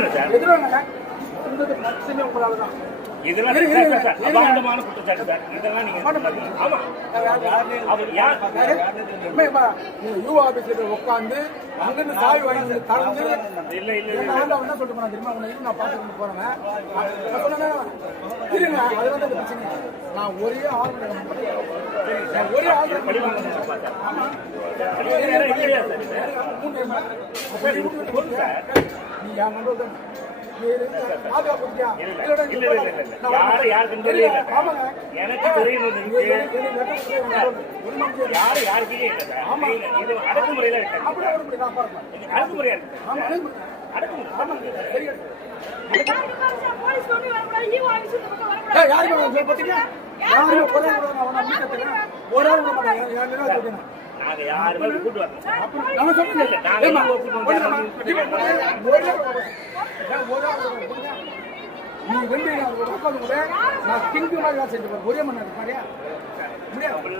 இல்ல சார் எதிர்வாங்க இருந்தது பிரச்சனை உங்களால தான் இதெல்லாம். அபாண்டமான குற்றச்சாட்டு சார். இதெல்லாம் நீங்க ஆமா. அவர் யார்? யூ ஆபீஸ்ல உட்காந்து அங்கிருந்து சாவி வாங்கி கலந்து இல்ல இல்ல ஆண்டா என்ன சொல்லிட்டு போனா தெரியுமா? இரு, நான் பார்த்துட்டு போறேன். இருங்க அது வந்து பிரச்சனை நான் ஒரே ஆள் ஒரே ஆள் ஆமா. பழி எனக்கு இரு. யாரு யாருக்கே. இது அடக்குமுறையில அடக்குமுறையா இருக்கு யாருக்கு ஒரு ஆள் நாங்க யாருமே கூட்டு வந்தா மாட்டாங்க? நீ ரெண்டு நான் கிங்கு மாதிரி செஞ்சு. ஒரே மணி பாரியா முடியாது.